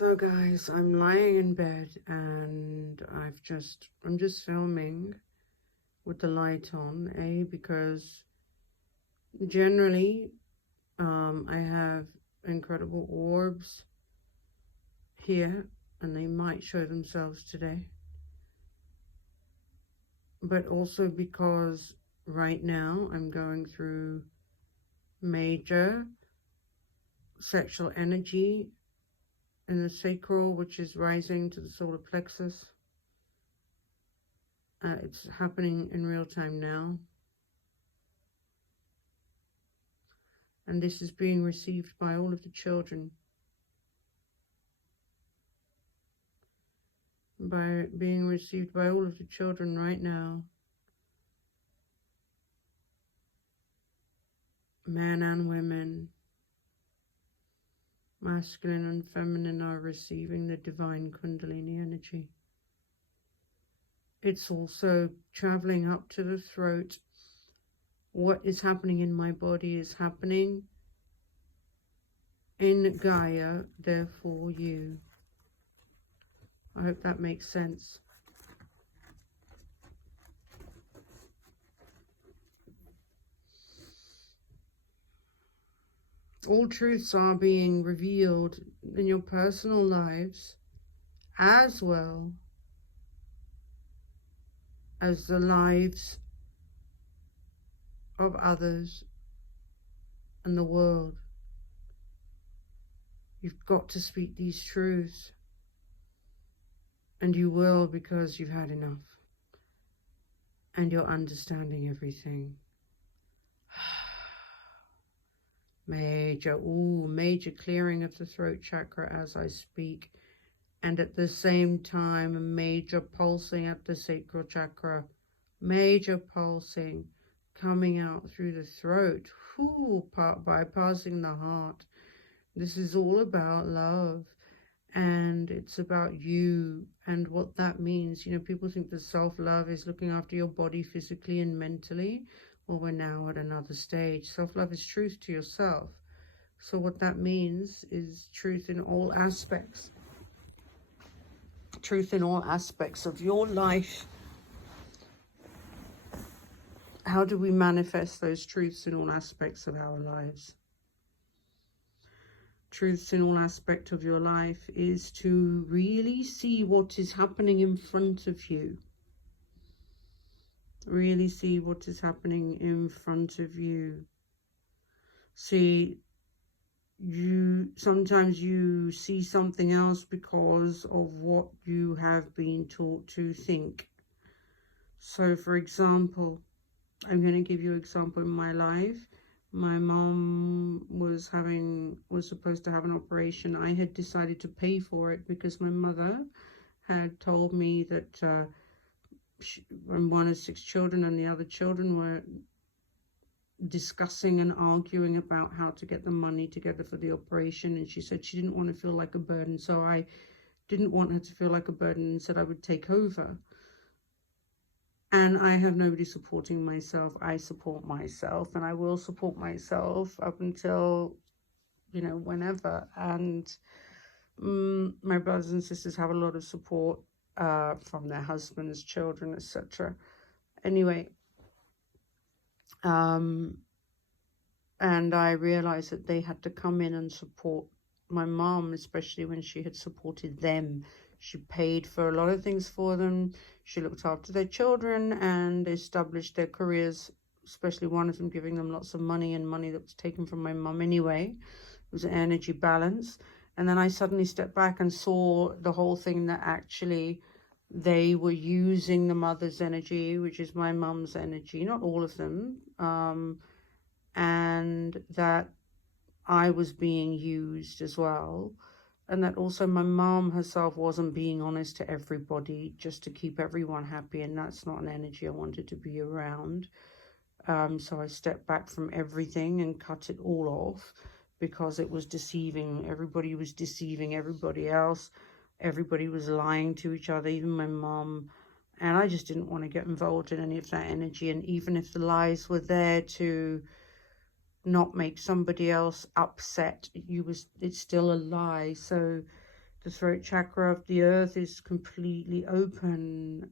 So guys, I'm lying in bed and I'm just filming with the light on, because generally I have incredible orbs here and they might show themselves today. But also because right now I'm going through major sexual energy in the sacral, which is rising to the solar plexus. It's happening in real time now. And this is being received by all of the children. Being received by all of the children right now. Men and women, masculine and feminine, are receiving the divine Kundalini energy. It's also traveling up to the throat. What is happening in my body is happening in Gaia, therefore you. I hope that makes sense. All truths are being revealed in your personal lives as well as the lives of others and the world. You've got to speak these truths, and you will, because you've had enough and you're understanding everything. Major clearing of the throat chakra as I speak, and at the same time a major pulsing at the sacral chakra, major pulsing coming out through the throat, bypassing the heart. This is all about love, and it's about you and what that means. You know, people think that self-love is looking after your body physically and mentally. Well, we're now at another stage. Self-love is truth to yourself. So what that means is truth in all aspects. Truth in all aspects of your life. How do we manifest those truths in all aspects of our lives? Truths in all aspects of your life is to really see what is happening in front of you. Really see what is happening in front of you. See, sometimes you see something else because of what you have been taught to think. So for example, I'm going to give you an example in my life. My mom was supposed to have an operation. I had decided to pay for it because my mother had told me that I'm one of 6 children and the other children were discussing and arguing about how to get the money together for the operation, and she said she didn't want to feel like a burden, so I didn't want her to feel like a burden and said I would take over. And I have nobody supporting myself. I support myself, and I will support myself up until, you know, whenever. And my brothers and sisters have a lot of support from their husbands, children, etc. Anyway, and I realized that they had to come in and support my mom, especially when she had supported them. She paid for a lot of things for them. She looked after their children and established their careers, especially one of them giving them lots of money, and money that was taken from my mom anyway. It was an energy balance. And then I suddenly stepped back and saw the whole thing, that actually they were using the mother's energy, which is my mom's energy, not all of them, and that I was being used as well. And that also my mom herself wasn't being honest to everybody just to keep everyone happy, and that's not an energy I wanted to be around. So I stepped back from everything and cut it all off, because it was deceiving. Everybody was deceiving everybody else. Everybody was lying to each other, even my mom. And I just didn't want to get involved in any of that energy. And even if the lies were there to not make somebody else upset, it's still a lie. So The throat chakra of the earth is completely open.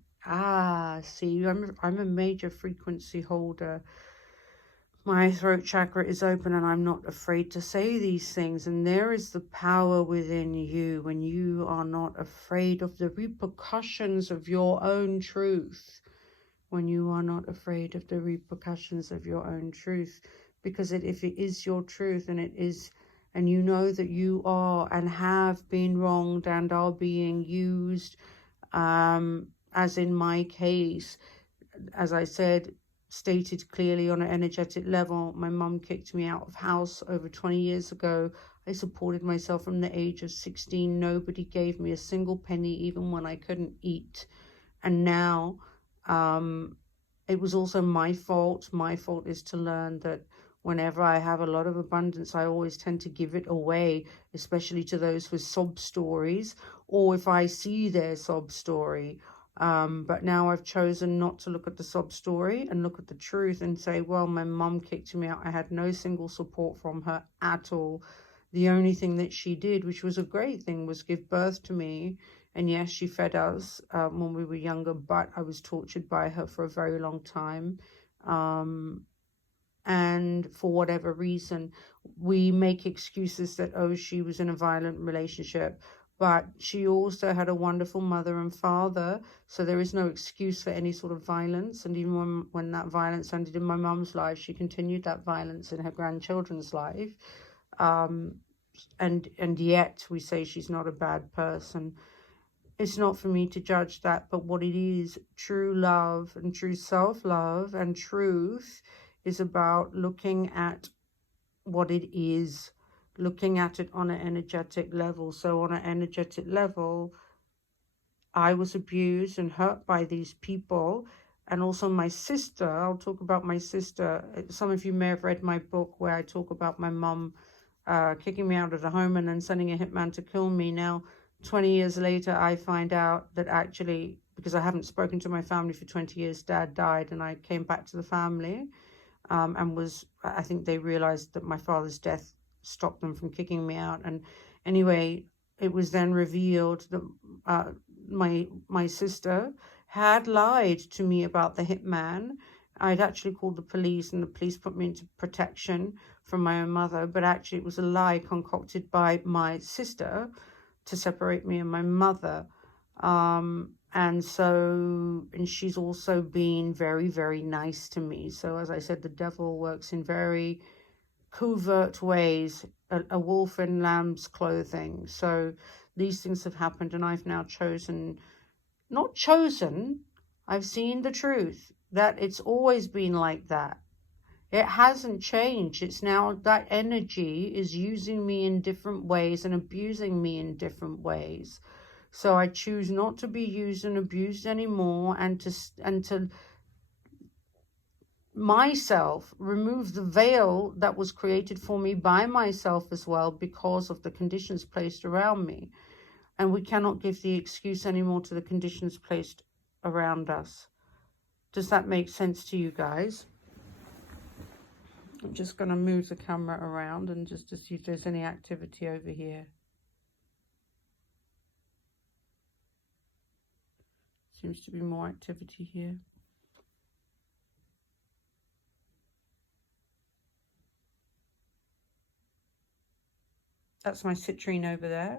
See, I'm a major frequency holder. My throat chakra is open and I'm not afraid to say these things. And there is the power within you when you are not afraid of the repercussions of your own truth. When you are not afraid of the repercussions of your own truth. Because if it is your truth and it is, and you know that you are and have been wronged and are being used, as in my case, as I said, stated clearly on an energetic level, my mum kicked me out of house over 20 years ago. I supported myself from the age of 16. Nobody gave me a single penny, even when I couldn't eat. And now, it was also my fault. My fault is to learn that whenever I have a lot of abundance, I always tend to give it away, especially to those with sob stories, or if I see their sob story. But now I've chosen not to look at the sob story and look at the truth and say, well, my mum kicked me out. I had no single support from her at all. The only thing that she did, which was a great thing, was give birth to me. And yes, she fed us when we were younger, but I was tortured by her for a very long time. And for whatever reason, we make excuses that, oh, she was in a violent relationship. But she also had a wonderful mother and father, so there is no excuse for any sort of violence. And even when that violence ended in my mum's life, she continued that violence in her grandchildren's life. And yet we say she's not a bad person. It's not for me to judge that, but what it is, true love and true self-love and truth is about looking at what it is, looking at it on an energetic level. So on an energetic level, I was abused and hurt by these people. And also my sister, I'll talk about my sister. Some of you may have read my book where I talk about my mum kicking me out of the home and then sending a hitman to kill me. Now, 20 years later, I find out that actually, because I haven't spoken to my family for 20 years, Dad died, and I came back to the family, and I think they realized that my father's death stopped them from kicking me out. And anyway, it was then revealed that my sister had lied to me about the hitman. I'd actually called the police, and the police put me into protection from my own mother, but actually it was a lie concocted by my sister to separate me and my mother. And she's also been very, very nice to me. So as I said, the devil works in very covert ways, a wolf in lamb's clothing. So these things have happened, and I've now I've seen the truth, that it's always been like that. It hasn't changed. It's now that energy is using me in different ways and abusing me in different ways. So I choose not to be used and abused anymore, and to myself remove the veil that was created for me by myself as well, because of the conditions placed around me. And we cannot give the excuse anymore to the conditions placed around us. Does that make sense to you guys? I'm just going to move the camera around and just to see if there's any activity over here. Seems to be more activity here. That's my citrine over there.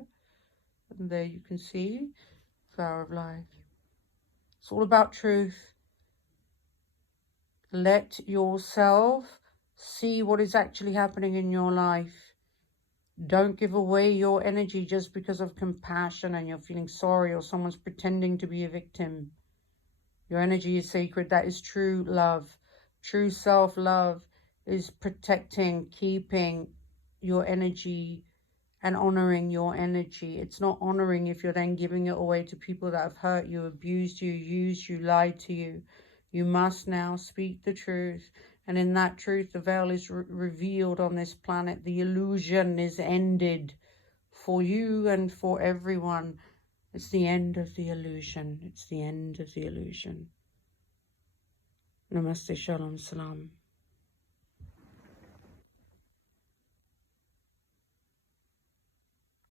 And there you can see flower of life. It's all about truth. Let yourself see what is actually happening in your life. Don't give away your energy just because of compassion and you're feeling sorry, or someone's pretending to be a victim. Your energy is sacred. That is true love. True self-love is protecting, keeping your energy and honoring your energy. It's not honoring if you're then giving it away to people that have hurt you, abused you, used you, lied to you. You must now speak the truth. And in that truth, the veil is revealed on this planet. The illusion is ended for you and for everyone. It's the end of the illusion. It's the end of the illusion. Namaste, Shalom, Salam.